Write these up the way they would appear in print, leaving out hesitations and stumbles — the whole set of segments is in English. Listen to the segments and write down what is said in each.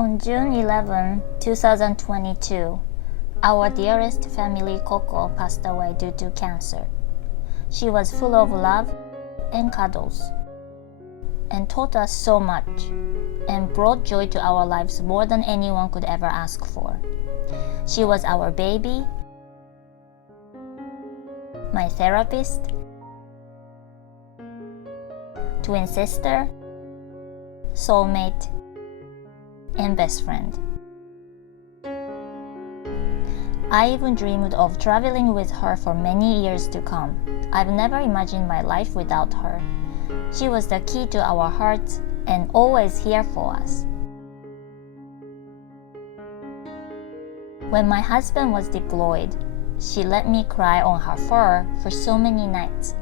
On June 11, 2022, our dearest family Coco passed away due to cancer. She was full of love and cuddles, and taught us so much, and brought joy to our lives more than anyone could ever ask for. She was our baby, my therapist, twin sister, soulmate, and best friend. I even dreamed of traveling with her for many years to come. I've never imagined my life without her. She was the key to our hearts and always here for us. When my husband was deployed, she let me cry on her fur for so many nights.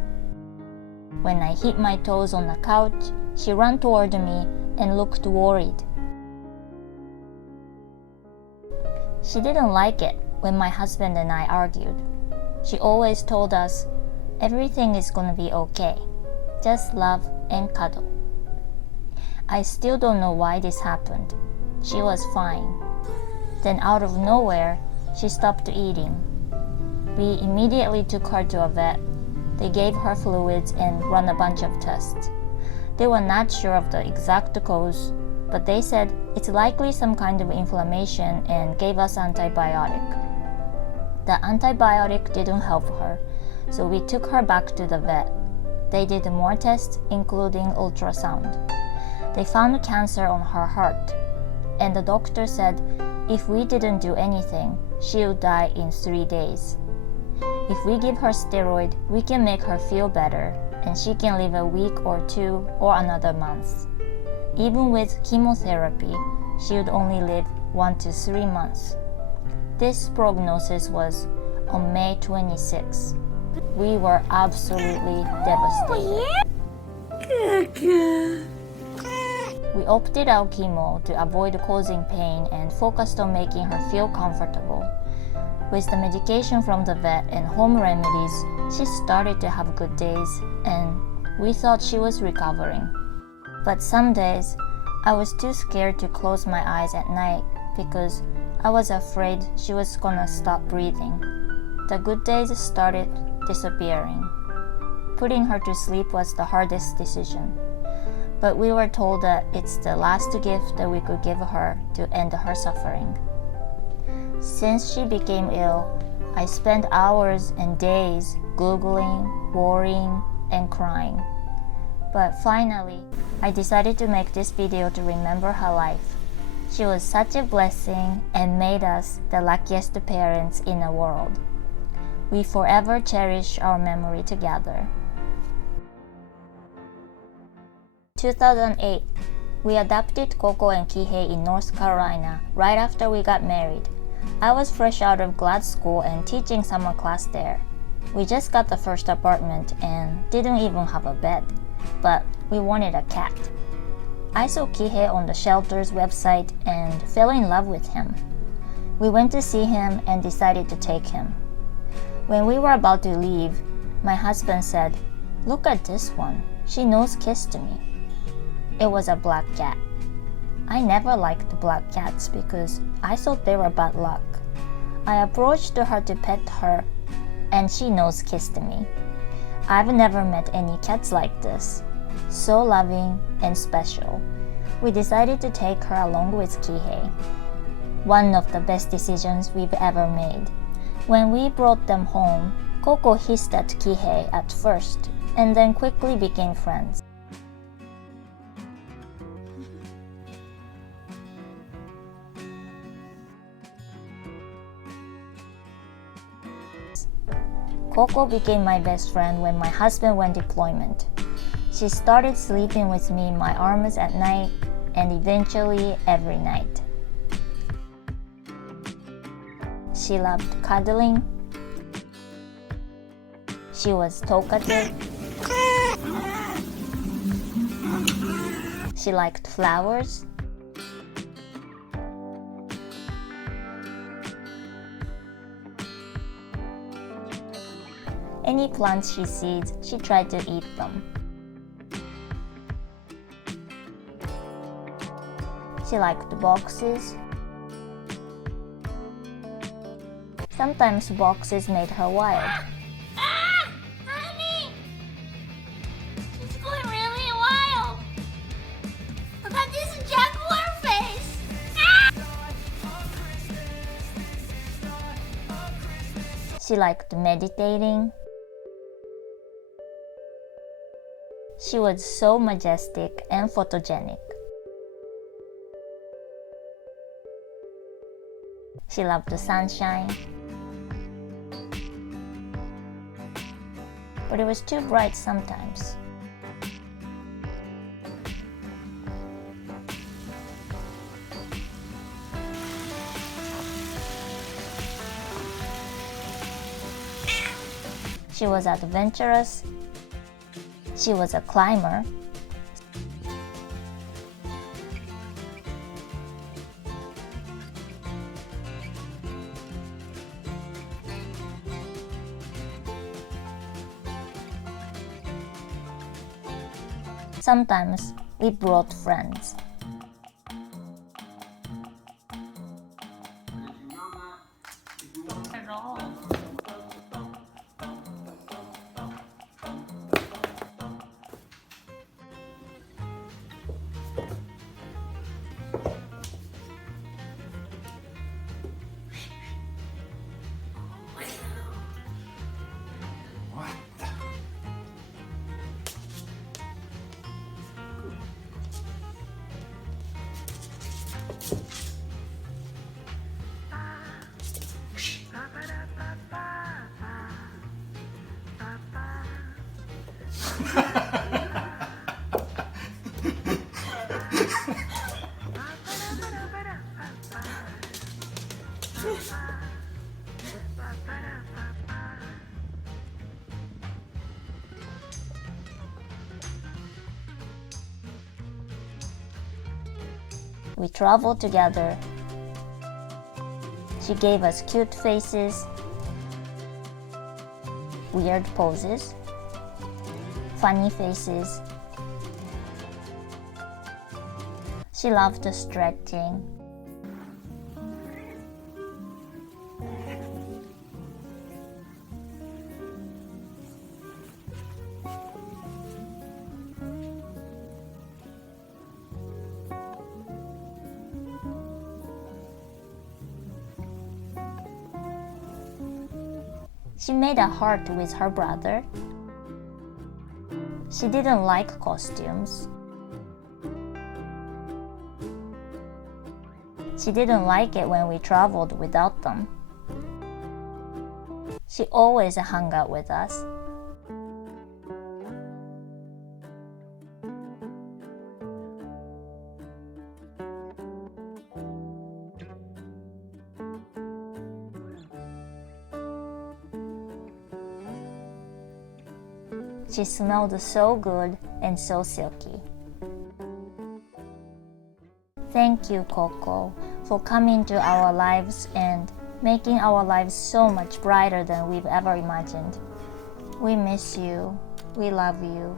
When I hit my toes on the couch, she ran toward me and looked worried. She didn't like it when my husband and I argued. She always told us, everything is gonna be okay. Just love and cuddle. I still don't know why this happened. She was fine. Then out of nowhere, she stopped eating. We immediately took her to a vet. They gave her fluids and ran a bunch of tests. They were not sure of the exact cause, but they said it's likely some kind of inflammation and gave us antibiotic. The antibiotic didn't help her, so we took her back to the vet. They did more tests, including ultrasound. They found cancer on her heart, and the doctor said if we didn't do anything, she would die in 3 days. If we give her steroid, we can make her feel better, and she can live a week or 2 or another month. Even with chemotherapy, she would only live 1 to 3 months. This prognosis was on May 26. We were absolutely devastated. We opted out chemo to avoid causing pain and focused on making her feel comfortable. With the medication from the vet and home remedies, she started to have good days, and we thought she was recovering. But some days, I was too scared to close my eyes at night because I was afraid she was gonna stop breathing. The good days started disappearing. Putting her to sleep was the hardest decision, but we were told that it's the last gift that we could give her to end her suffering. Since she became ill, I spent hours and days Googling, worrying, and crying. But finally, I decided to make this video to remember her life. She was such a blessing and made us the luckiest parents in the world. We forever cherish our memory together. 2008, we adopted Coco and Kihei in North Carolina right after we got married. I was fresh out of grad school and teaching summer class there. We just got the first apartment and didn't even have a bed, but we wanted a cat. I saw Kihei on the shelter's website and fell in love with him. We went to see him and decided to take him. When we were about to leave, my husband said, "Look at this one. She nose kissed me." It was a black cat. I never liked black cats because I thought they were bad luck. I approached her to pet her, and she nose kissed me. I've never met any cats like this. So loving and special. We decided to take her along with Kihei. One of the best decisions we've ever made. When we brought them home, Coco hissed at Kihei at first, and then quickly became friends. Coco became my best friend when my husband went deployment. She started sleeping with me in my arms at night and eventually every night. She loved cuddling. She was talkative. She liked flowers. Any plants she sees, she tried to eat them. She liked boxes. Sometimes boxes made her wild. Ah! Honey! She's going really wild! Look at this jaguar face! Ah! She liked meditating. She was so majestic and photogenic. She loved the sunshine. But it was too bright sometimes. She was adventurous. She was a climber. Sometimes we brought friends. We traveled together. She gave us cute faces, weird poses, funny faces. She loved stretching. She made a heart with her brother. She didn't like costumes. She didn't like it when we traveled without them. She always hung out with us. She smelled so good and so silky. Thank you, Coco, for coming to our lives and making our lives so much brighter than we've ever imagined. We miss you. We love you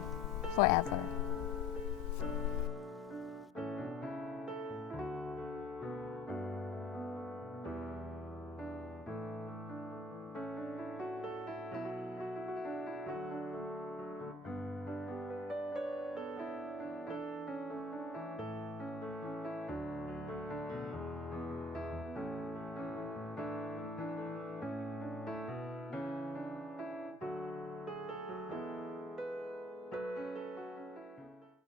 forever.